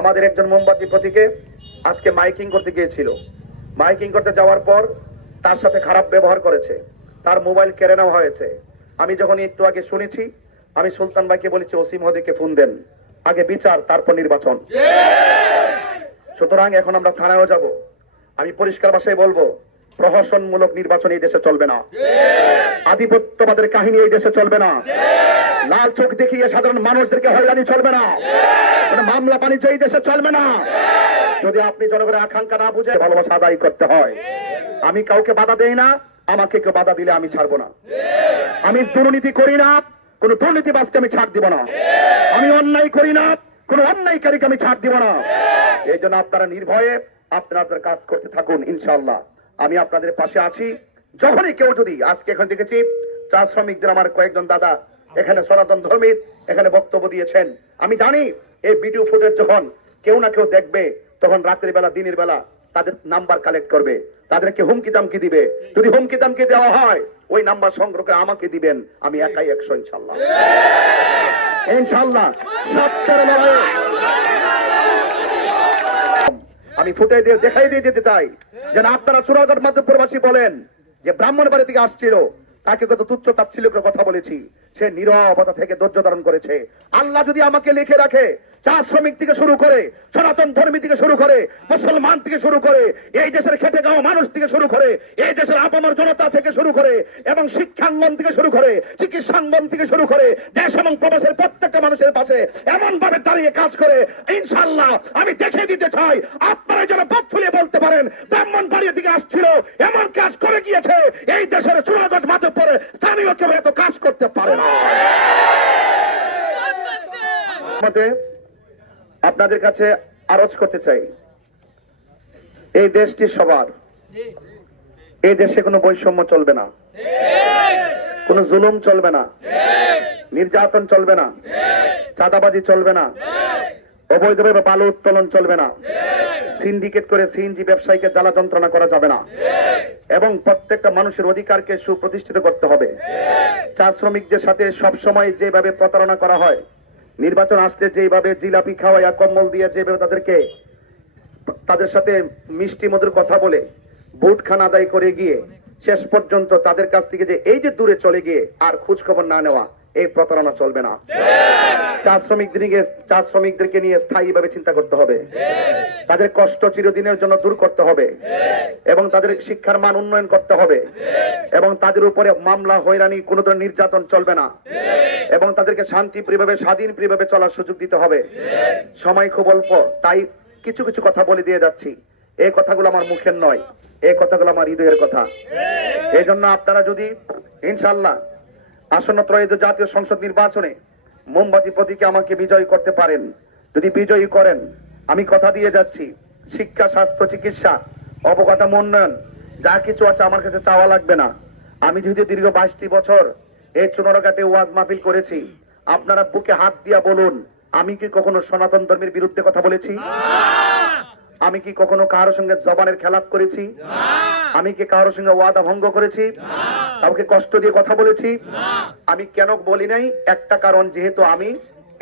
আমাদের একজন মোমবাতি প্রতীকে আজকে মাইকিং করতে গিয়েছিল। মাইকিং করতে যাওয়ার পর তার সাথে খারাপ ব্যবহার করেছে, তার মোবাইল কেড়ে নেওয়া হয়েছে। আমি যখন একটু আগে শুনেছি, আমি সুলতান ভাইকে বলেছি ওসি মহোদয়কে ফোন দেন, আগে বিচার তারপর নির্বাচন। সুতরাং এখন আমরা থানায়ও যাব। আমি পরিষ্কার ভাষায় বলবো, প্রহসনমূলক নির্বাচন এই দেশে চলবে না, আধিপত্যবাদের কাহিনী এই দেশে চলবে না, লাল চোখ দেখিয়ে সাধারণ মানুষদেরকে হয়রানি চলবে না, মামলা বাণিজ্য এই দেশে চলবে না। যদি আপনি জনগণের আকাঙ্ক্ষা না বুঝে ভালোবাসা আদায় করতে হয়, আমি কাউকে বাধা দেই না, আমাকে কেউ বাধা দিলে আমি ছাড়বো না। আমি দুর্নীতি করি না, কোন দুর্নীতিবাজকে আমি ছাড় দিব না। আমি অন্যায় করি না, কোন অন্যায়কারীকে আমি ছাড় দিব না। এই জন্য আপনারা নির্ভয়ে আপনাদের কাজ করতে থাকুন, ইনশাআল্লাহ আমি আপনাদের পাশে আছি। যখনই কেউ যদি, আজকে এখন দেখেছি চা শ্রমিকদের আমার কয়েকজন দাদা এখানে সনাতন ধর্মীর এখানে বক্তব্য দিয়েছেন। আমি জানি এই ভিডিও ফুটেজ যখন কেউ না কেউ দেখবে, তখন রাতের বেলা দিনের বেলা তাদের নাম্বার কালেক্ট করবে, তাদেরকে হুমকি দামকি দিবে। যদি হুমকি দামকি দেওয়া হয়, ওই নাম্বার সংগ্রহ করে আমাকে দিবেন, আমি একাই 100 ইনশাআল্লাহ। ইনশাআল্লাহ সত্যের লড়াইয়ে আমি ফুটে দিয়ে দেখাই দিয়ে যেতে চাই, যেন আপনারা চুরাঘাট মাধ্যমপুরবাসী বলেন যে ব্রাহ্মণবাড়ি থেকে আসছিল, তাকে কত তুচ্ছ তাচ্ছিল্য করে কথা বলেছি, সে নীরবতা থেকে ধৈর্য ধারণ করেছে। আল্লাহ যদি আমাকে লিখে রাখে, চা শ্রমিক থেকে শুরু করে, সনাতন ধর্মী থেকে শুরু করে, মুসলমান থেকে শুরু করে, এই দেশের খেটে খাওয়া মানুষ থেকে শুরু করে, এই দেশের আপামর জনতা থেকে শুরু করে, এবং শিক্ষাঙ্গন থেকে শুরু করে, চিকিৎসাঙ্গন থেকে শুরু করে, দেশ এবং প্রবাসের প্রত্যেকটা মানুষের পাশে এমন ভাবে দাঁড়িয়ে কাজ করে, ইনশাআল্লাহ আমি দেখে দিতে চাই, আপনারা যেন বুক ফুলিয়ে বলতে পারেন ব্রাহ্মণবাড়ি থেকে আসছিল, এমন কাজ করে গিয়েছে, এই দেশের চুরাঘাট মাধবপুরে স্থানীয় কেউ এত কাজ করতে পারে না। আপনাদের কাছে আরজ করতে চাই, এই দেশটি সবার, এই দেশে কোনো বৈষম্য চলবে না, কোনো জুলুম চলবে না, নির্যাতন চলবে না, চাঁদাবাজি চলবে না, অবৈধভাবে বালু উত্তোলন চলবে না, সিন্ডিকেট করে সিএনজি ব্যবসায়ীকে জ্বালা যন্ত্রণা করা যাবে না, এবং প্রত্যেকটা মানুষের অধিকারকে সুপ্রতিষ্ঠিত করতে হবে। চা শ্রমিকদের সাথে সবসময় যেভাবে প্রতারণা করা হয়, নির্বাচন আসলে যেভাবে জিলাপি খাওয়াইয়া কম্বল দিয়ে যেভাবে তাদের সাথে মিষ্টি মধুর কথা বলে ভোট খান আদায় করে গিয়ে শেষ পর্যন্ত তাদের কাছ থেকে যে এই যে দূরে চলে গিয়ে আর খোঁজ খবর না নেওয়া, এই প্রতারণা চলবে না। চা শ্রমিকদেরকে নিয়ে স্থায়ীভাবে চিন্তা করতে হবে, তাদের কষ্ট চিরদিনের জন্য দূর করতে হবে, এবং তাদের শিক্ষার মান উন্নয়ন করতে হবে, এবং তাদের উপরে মামলা হয়রানি কোন ধরনের নির্যাতন চলবে না, এবং তাদেরকে শান্তিপ্রিয়ভাবে স্বাধীনপ্রিয়ভাবে চলার সুযোগ দিতে হবে। সময় খুব অল্প, তাই কিছু কিছু কথা বলে দিয়ে যাচ্ছি। এই কথাগুলো আমার মুখের নয়, এই কথাগুলো আমার হৃদয়ের কথা। এই জন্য আপনারা যদি ইনশাআল্লাহ আসন্ন ত্রয়োদশ জাতীয় সংসদ নির্বাচনে মোমবাতি প্রতীকে আমাকে বিজয়ী করতে পারেন, যদি বিজয়ী করেন, আমি কথা দিয়ে যাচ্ছি, শিক্ষা, স্বাস্থ্য, চিকিৎসা, অবকাঠামো উন্নয়ন যা কিছু আছে আমার কাছে চাওয়া লাগবে না। আমি যদি দীর্ঘ 22টি বছর এই চুনারঘাটে ওয়াজ মাহফিল করেছি, আপনারা বুকে হাত দিয়া বলুন, আমি কি কখনো সনাতন ধর্মের বিরুদ্ধে কথা বলেছি? আমি কি কখনো কারোর সঙ্গে জবানের খেলাপ করেছি? আমি কি কারোর সঙ্গে ওয়াদা ভঙ্গ করেছি? কাউকে কষ্ট দিয়ে কথা বলেছি? আমি কেন বলি নাই? একটা কারণ, যেহেতু আমি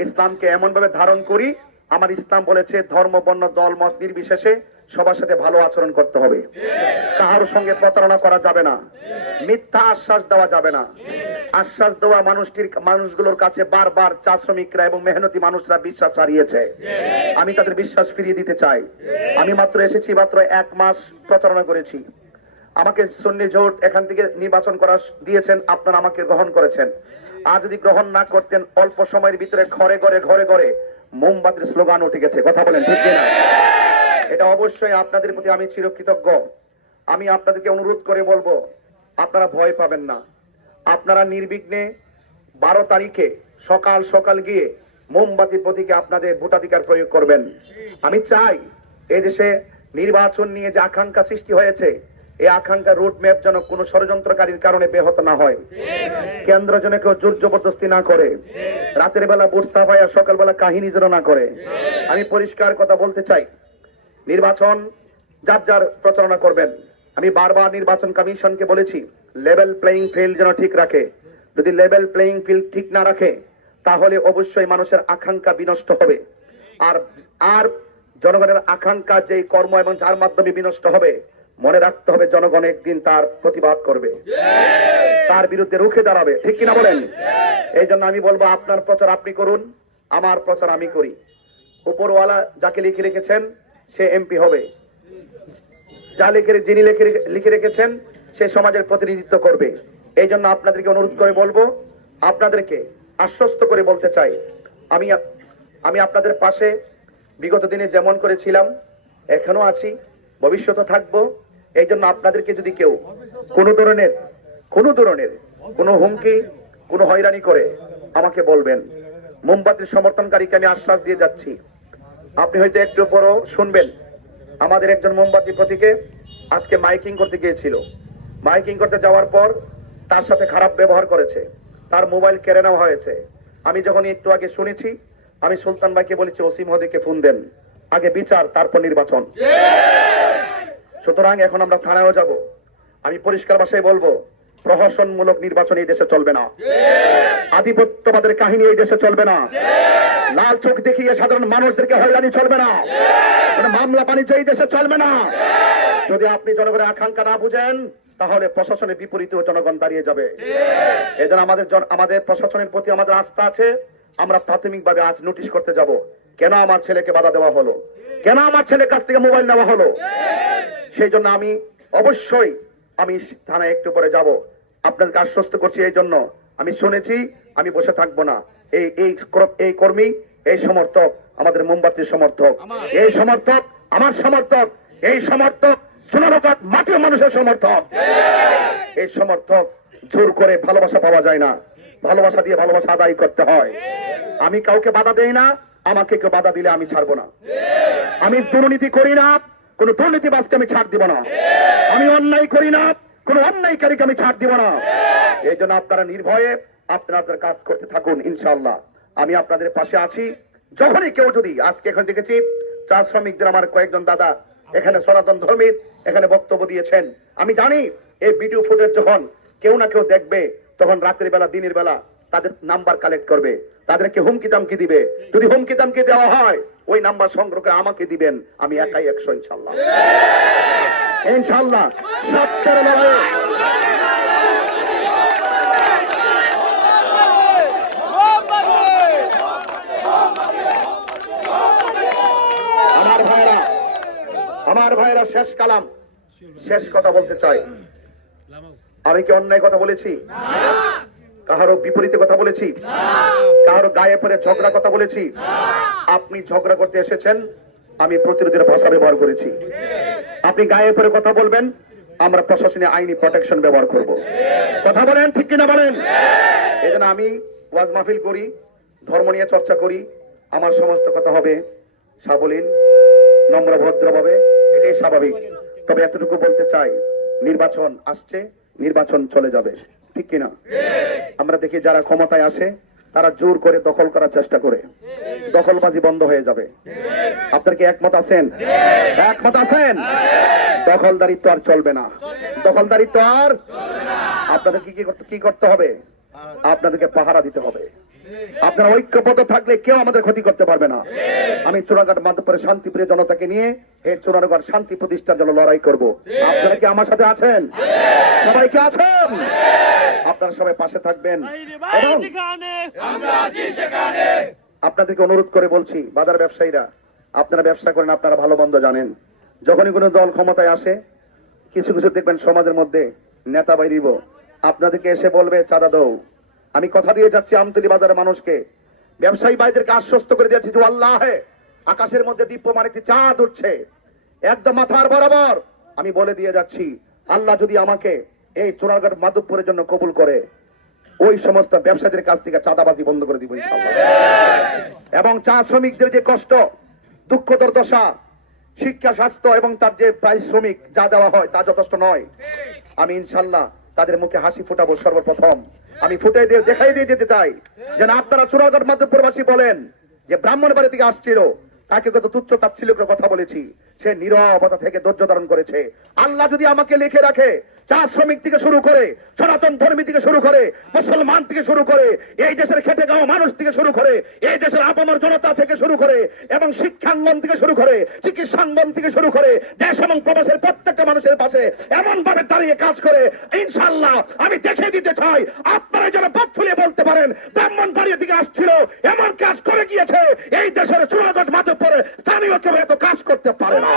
ইসলামকে এমন ভাবে ধারণ করি, আমার ইসলাম বলেছে ধর্ম, বর্ণ, দল, মত নির্বিশেষে সবার সাথে ভালো আচরণ করতে হবে, কারোর সঙ্গে প্রতারণা করা যাবে না, মিথ্যা আশ্বাস দেওয়া যাবে না। আশ্বাস দেওয়া মানুষগুলোর কাছে বারবার চা শ্রমিকরা এবং মেহনতি মানুষরা বিশ্বাস হারিয়েছে, আমি তাদের বিশ্বাস ফিরিয়ে দিতে চাই। আমি মাত্র এসেছি, মাত্র 1 মাস প্রচারণা করেছি, আমাকে সুন্নি জোট এখান থেকে নির্বাচন করা দিয়েছেন, আপনারা আমাকে গ্রহণ করেছেন। আর যদি গ্রহণ না করতেন, অল্প সময়ের ভিতরে ঘরে ঘরে মোমবাতির স্লোগান উঠে গেছে। কথা বলেন ঠিক কিনা? এটা অবশ্যই আপনাদের প্রতি আমি চিরকৃতজ্ঞ। আমি আপনাদেরকে অনুরোধ করে বলবো, আপনারা ভয় পাবেন না, আপনারা নির্বিঘ্নে 12 তারিখে সকাল সকাল গিয়ে মোমবাতি প্রতীকে আপনাদের ভোটাধিকার প্রয়োগ করবেন। আমি চাই এই দেশে নির্বাচন নিয়ে যে আকাঙ্ক্ষা সৃষ্টি হয়েছে, এই আকাঙ্ক্ষা রুট ম্যাপ যেন কোন ষড়যন্ত্রকারীর কারণে ব্যাহত না হয়, কেন্দ্র যেন কেউ জোর জবরদস্তি না করে, রাতের বেলা ভোট সাফাই আর সকালবেলা কাহিনী যেন না করে। আমি পরিষ্কার কথা বলতে চাই, নির্বাচন যার যার প্রচারণা করবেন। আমি বারবার নির্বাচন কমিশনকে বলেছি, লেভেল প্লেইং ফিল্ড যেন ঠিক রাখে। যদি লেভেল প্লেইং ফিল্ড ঠিক না রাখে, তাহলে অবশ্যই মানুষের আকাঙ্ক্ষা বিনষ্ট হবে। আর আর জনগণের আকাঙ্ক্ষা যে কর্ম এবং যার মাধ্যমে বিনষ্ট হবে, মনে রাখতে হবে জনগণ একদিন তার প্রতিবাদ করবে, তার বিরুদ্ধে রুখে দাঁড়াবে। ঠিক কিনা বলেন? এই জন্য আমি বলবো, আপনার প্রচার আপনি করুন, আমার প্রচার আমি করি। উপরওয়ালা যাকে লিখে রেখেছেন সে এমপি হবে, যিনি লিখে রেখেছেন সে সমাজের প্রতিনিধিত্ব করবে। এই জন্য আপনাদেরকে অনুরোধ করে বলবো, আপনাদেরকে আশ্বস্ত করে বলতে চাই, আমি আপনাদের পাশে বিগত দিনে যেমন করেছিলাম এখনো আছি, ভবিষ্যতে থাকবো। এই জন্য আপনাদেরকে যদি কেউ কোনো ধরনের কোনো হুমকি, কোনো হয়রানি করে আমাকে বলবেন। মোমবাতির সমর্থনকারীকে আমি আশ্বাস দিয়ে যাচ্ছি, আপনি হয়তো একটু পরও শুনবেন, আমাদের একজন মোমবাতি প্রতীকে আজকে মাইকিং করতে গিয়েছিল। মাইকিং করতে যাওয়ার পর তার সাথে খারাপ ব্যবহার করেছে, তার মোবাইল কেড়ে নেওয়া হয়েছে। আমি যখন একটু আগে শুনেছি, আমি সুলতান ভাইকে বলেছি ওসি মহোদয়কে ফোন দেন, আগে বিচার তারপর নির্বাচন। সুতরাং এখন আমরা থানায়ও যাব। আমি পরিষ্কার ভাষায় বলবো, প্রহসনমূলক নির্বাচন এই দেশে চলবে না, আধিপত্যবাদের কাহিনী এই দেশে চলবে না, লাল চোখ দেখিয়ে সাধারণ মানুষদেরকে হয়রানি চলবে না, মামলা বাণিজ্য এই দেশে চলবে না। যদি আপনি জনগণের আকাঙ্ক্ষা না বুঝেন, তাহলে প্রশাসনের বিপরীতেও জনগণ দাঁড়িয়ে যাবে। এই জন্য আমাদের প্রশাসনের প্রতি আমাদের আস্থা আছে। আমরা প্রাথমিকভাবে আজ নোটিশ করতে যাব, কেন আমার ছেলেকে বাধা দেওয়া হলো, কেন আমার ছেলের কাছ থেকে মোবাইল নেওয়া হলো। সেই জন্য আমি অবশ্যই থানায় একটু পরে যাব। আপনাদেরকে আশ্বস্ত করছি, এই জন্য আমি শুনেছি, আমি বসে থাকবো না। এই কর্মী, এই সমর্থক আমাদের মোমবাতির সমর্থক, এই সমর্থক আমার সমর্থক, এই সমর্থক সোনারঘাট মাটির মানুষের সমর্থক। এই সমর্থক জোর করে ভালোবাসা পাওয়া যায় না, ভালোবাসা দিয়ে ভালোবাসা আদায় করতে হয়। আমি কাউকে বাধা দেই না, আমাকে কেউ বাধা দিলে আমি ছাড়বো না। আমি দুর্নীতি করি না, কোন দুর্নীতিবাজকে আমি ছাড় দিব না। আমি অন্যায় করি না, কোন অন্যায়কারীকে আমি ছাড় দিব না। এই জন্য আপনারা নির্ভয়ে আপনাদের কাজ করতে থাকুন, ইনশাআল্লাহ আমি আপনাদের পাশে আছি। যখনই কেউ যদি, আজকে এখন দেখেছি চা শ্রমিকদের আমার কয়েকজন দাদা এখানে সনাতন ধর্মীর এখানে বক্তব্য দিয়েছেন। আমি জানি এই ভিডিও ফুটেজ যখন কেউ না কেউ দেখবে, তখন রাতের বেলা দিনের বেলা তাদের নাম্বার কালেক্ট করবে, তাদেরকে হুমকি দামকি দিবে। যদি হুমকি দামকি দেওয়া হয়, ওই নাম্বার সংগ্রহ করে আমাকে দিবেন, আমি একাই 100 ইনশাআল্লাহ। ইনশাআল্লাহ সত্যের লড়াই আমার ভাইরা শেষ কালাম, শেষ কথা বলতে চাই। আমি কি অন্যায় কথা বলেছি? কাহারও বিপরীতে কথা বলেছি? কাহারও গায়ে পড়ে ঝগড়া কথা বলেছি? আপনি ঝগড়া করতে এসেছেন, আমি প্রতিরোধের ভাষা ব্যবহার করেছি। আপনি গায়ে পড়ে কথা বলবেন, আমরা প্রশাসনে আইনি প্রোটেকশন ব্যবহার করব। কথা বলেন, ঠিক কিনা বলেন? এই জন্য আমি ওয়াজ মাহফিল করি, ধর্ম নিয়ে চর্চা করি, আমার সমস্ত কথা হবে সাবলীল, নম্র ভদ্রভাবে, এটাই স্বাভাবিক। তবে এতটুকু বলতে চাই, নির্বাচন আসছে, নির্বাচন চলে যাবে, ঠিক কিনা? আমরা দেখি যারা ক্ষমতায় আসে তারা জোর করে দখল করার চেষ্টা করে, দখলবাজি বন্ধ হয়ে যাবে। আপনার কি একমত আছেন? একমত আছেন? দখলদারিত্ব আর চলবে না, দখলদারিত্ব আর আপনাদের কি করতে হবে? আপনাদেরকে পাহারা দিতে হবে। আপনারা ঐক্যবদ্ধ থাকলে কেউ আমাদের ক্ষতি করতে পারবে না। আমি চুনারঘাট মাধবপুরের শান্তিপ্রিয় জনতাকে নিয়ে এই চুনারঘাট শান্তি প্রতিষ্ঠার জন্য লড়াই করব। আপনারা কি আমার সাথে আছেন? সবাই কি আছেন? আপনারা সবাই পাশে থাকবেন। আপনাদেরকে অনুরোধ করে বলছি, বাজার ব্যবসায়ীরা, আপনারা ব্যবসা করেন, আপনারা ভালো মন্দ জানেন। যখনই কোনো দল ক্ষমতায় আসে, কিছু কিছু দেখবেন সমাজের মধ্যে নেতা বাইরিব, আপনাদেরকে এসে বলবে চাঁদা দাও। আমি কথা দিয়ে যাচ্ছি আমতলী বাজারের মানুষকে, ব্যবসায়ী ভাইদেরকে আশ্বস্ত করে দিয়েছি যে আল্লাহ আকাশের মধ্যে দীপ্যমান একটি চাঁদ উঠছে একদম মাথার বরাবর। আমি বলে দিয়ে যাচ্ছি, আল্লাহ যদি আমাকে এই চুনারঘাট মাধবপুরের জন্য কবুল করে, ওই সমস্ত ব্যবসায়ীদের কাছ থেকে চাঁদাবাজি বন্ধ করে দিব ইনশাআল্লাহ। এবং চা শ্রমিকদের যে কষ্ট, দুঃখ দুর্দশা, শিক্ষা, স্বাস্থ্য এবং তার যে পারিশ্রমিক যা দেওয়া হয় তা যথেষ্ট নয়। আমি ইনশাআল্লাহ তাদের মুখে হাসি ফুটাবো। সর্বপ্রথম আমি ফুটে দিয়ে দেখাই দিয়ে যেতে চাই, যেন আপনারা চুনারঘাট মাধবপুরবাসী বলেন যে ব্রাহ্মণ বাড়ি থেকে আসছিল, তাকে কত তুচ্ছ তাচ্ছিল্য করে কথা বলেছি, সে নীরবতা থেকে ধৈর্য ধারণ করেছে। আল্লাহ যদি আমাকে লিখে রাখে চা শ্রমিক থেকে শুরু করে, সনাতন ধর্মী থেকে শুরু করে, মুসলমান থেকে শুরু করে, এই দেশের খেটে খাওয়া মানুষ থেকে শুরু করে, এই দেশের আপামর জনতা থেকে শুরু করে, এবং শিক্ষাঙ্গন থেকে শুরু করে, চিকিৎসাঙ্গন থেকে শুরু করে, দেশ এবং প্রবাসের প্রত্যেকটা মানুষের পাশে এমন ভাবে দাঁড়িয়ে কাজ করে, ইনশাআল্লাহ আমি দেখে দিতে চাই আপনারা যেন বুক ফুলিয়ে বলতে পারেন ব্রাহ্মণবাড়িয়া থেকে আসছিল, এমন কাজ করে গিয়েছে এই দেশের চূড়াগত মাথা পরে স্থানীয় কেউ এত কাজ করতে পারে না।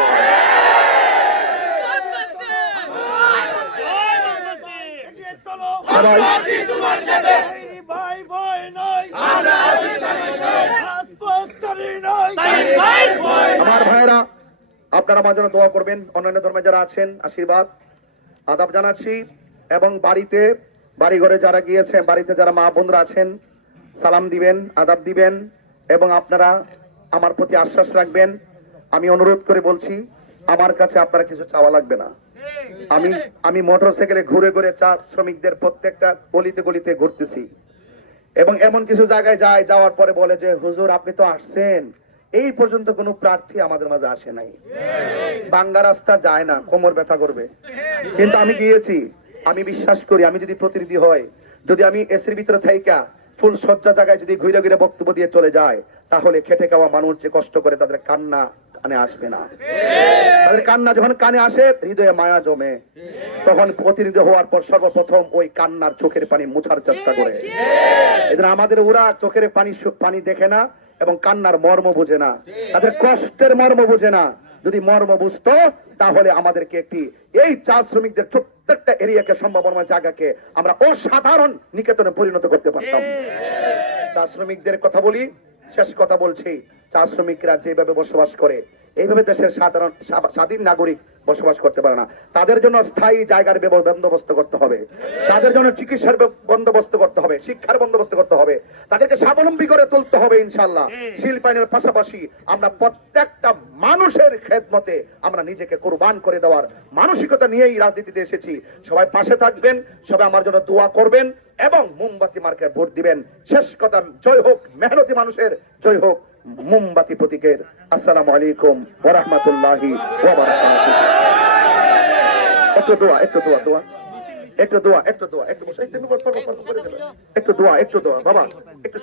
আমার ভাইরা, আপনারা আমার জন্য দোয়া করবেন। অন্যান্য ধর্মে যারা আছেন আশীর্বাদ আদাব জানাচ্ছি, এবং বাড়ি ঘরে যারা গিয়েছে, বাড়িতে যারা মা বোনরা আছেন সালাম দিবেন, আদাব দিবেন, এবং আপনারা আমার প্রতি আশ্বাস রাখবেন। আমি অনুরোধ করে বলছি, আমার কাছে আপনারা কিছু চাওয়া লাগবে না। আমি মোটরসাইকেলে ঘুরে ঘুরে চা শ্রমিকদের প্রত্যেকটা গলিতে গলিতে ঘুরতেছি, এবং এমন কিছু জায়গায় যাওয়ার পরে বলে যে হুজুর আপনি তো আসছেন, এই পর্যন্ত কোনো প্রার্থী আমাদের মাঝে আসে নাই। বাঙ্গা রাস্তা যায় না, কোমর ব্যথা করবে। কিন্তু আমি গিয়েছি, আমি বিশ্বাস করি আমি যদি প্রতিনিধি হয়, যদি আমি এসির ভিতরে থাইকা ফুল সজ্জা জায়গায় যদি ঘুরে ঘুরে বক্তব্য দিয়ে চলে যায়, তাহলে খেটে খাওয়া মানুষ যে কষ্ট করে তাদের কান্না কানে আসবে না। তাদের কান্না যখন কানে আসে, হৃদয়ে মায়া জমে, তখন প্রতিনিধি হওয়ার পর সর্বপ্রথম ওই কান্নার চোখের পানি মুছার চেষ্টা করে। এজন্য আমাদের ওরা চোখের পানি দেখে না এবং কান্নার মর্ম বুঝে না, তাদের কষ্টের মর্ম বুঝে না। যদি মর্ম বুঝতো তাহলে আমাদেরকে এই চা শ্রমিকদের প্রত্যেকটা এরিয়াকে সম্ভাবনা জায়গাকে আমরা অসাধারণ নিকেতনে পরিণত করতে পারতাম। চা শ্রমিকদের কথা বলি, শেষ কথা বলছি, চা শ্রমিকরা যেভাবে বসবাস করে, এইভাবে দেশের স্বাধীন নাগরিক বসবাস করতে পারে না। তাদের জন্য স্থায়ী জায়গার বন্দোবস্ত করতে হবে, তাদের জন্য চিকিৎসার বন্দোবস্ত করতে হবে, শিক্ষার বন্দোবস্ত করতে হবে, তাদেরকে স্বাবলম্বী করে তুলতে হবে ইনশাআল্লাহ। শিল্পায়নের পাশাপাশি আমরা প্রত্যেকটা মানুষের খেদমতে আমরা নিজেকে কুরবান করে দেওয়ার মানসিকতা নিয়েই রাজনীতিতে এসেছি। সবাই পাশে থাকবেন, সবাই আমার জন্য দোয়া করবেন এবং মোমবাতি মার্কে ভোট দিবেন। শেষ কথা, জয় হোক মেহনতি মানুষের, জয় হোক মোমবাতি প্রতীকের। আসসালামু আলাইকুম ওয়া রাহমাতুল্লাহি ওয়া বারাকাতুহু। একটু দোয়া বাবা, একটু